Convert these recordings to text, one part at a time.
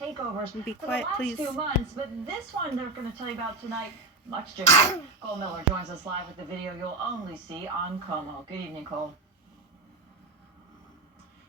takeovers Be for quiet, the last please. few months, but this one they're going to tell you about tonight, much different. Cole Miller joins us live with the video you'll only see on KOMO. Good evening, Cole.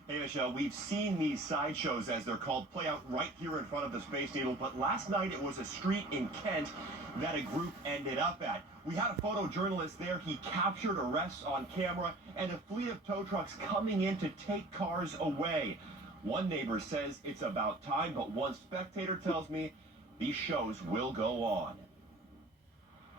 Hey, Michelle, we've seen these sideshows, as they're called, play out right here in front of the Space Needle, but last night it was a street in Kent that a group ended up at. We had a photojournalist there. He captured arrests on camera and a fleet of tow trucks coming in to take cars away. One neighbor says it's about time, but one spectator tells me these shows will go on.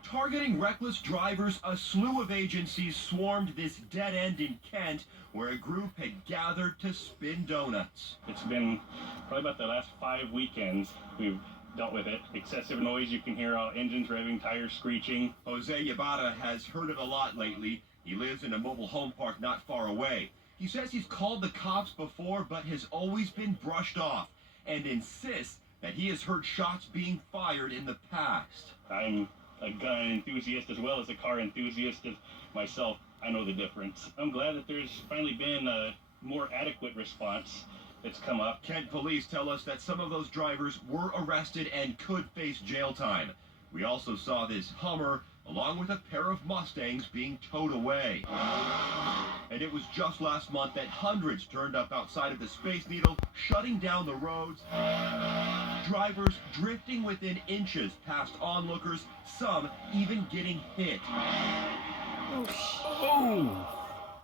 Targeting reckless drivers, a slew of agencies swarmed this dead end in Kent, where a group had gathered to spin donuts. It's been probably about the last 5 weekends we've dealt with it. Excessive noise, you can hear engines revving, tires screeching. Jose Yabata has heard it a lot lately. He lives in a mobile home park not far away. He says he's called the cops before, but has always been brushed off, and insists that he has heard shots being fired in the past. I'm a gun enthusiast as well as a car enthusiast myself. I know the difference. I'm glad that there's finally been a more adequate response that's come up. Kent police tell us that some of those drivers were arrested and could face jail time. We also saw this Hummer along with a pair of Mustangs being towed away. And it was just last month that hundreds turned up outside of the Space Needle, shutting down the roads. Drivers drifting within inches past onlookers, some even getting hit. Oh!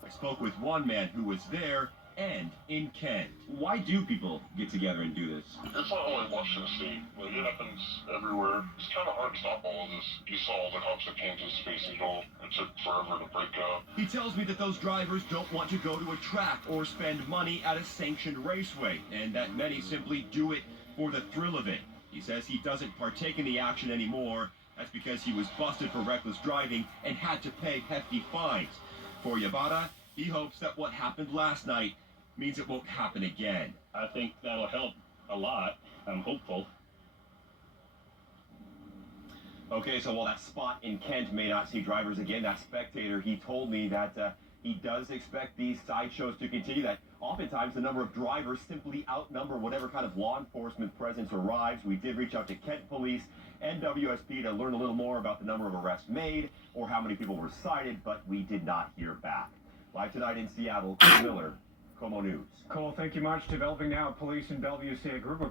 I spoke with one man who was there and in Kent. Why do people get together and do this? It's not only Washington State. It happens everywhere. It's kind of hard to stop all of this. You saw all the cops that came to the Space Needle. It took forever to break up. He tells me that those drivers don't want to go to a track or spend money at a sanctioned raceway, and that many simply do it for the thrill of it. He says he doesn't partake in the action anymore. That's because he was busted for reckless driving and had to pay hefty fines. For Yabata, he hopes that what happened last night means it won't happen again. I think that'll help a lot. I'm hopeful. Okay, so while that spot in Kent may not see drivers again, that spectator, he told me that he does expect these sideshows to continue, that oftentimes the number of drivers simply outnumber whatever kind of law enforcement presence arrives. We did reach out to Kent Police and WSP to learn a little more about the number of arrests made or how many people were cited, but we did not hear back. Live tonight in Seattle, Miller, KOMO News. Cole, thank you much. Developing now, police in Bellevue say a group of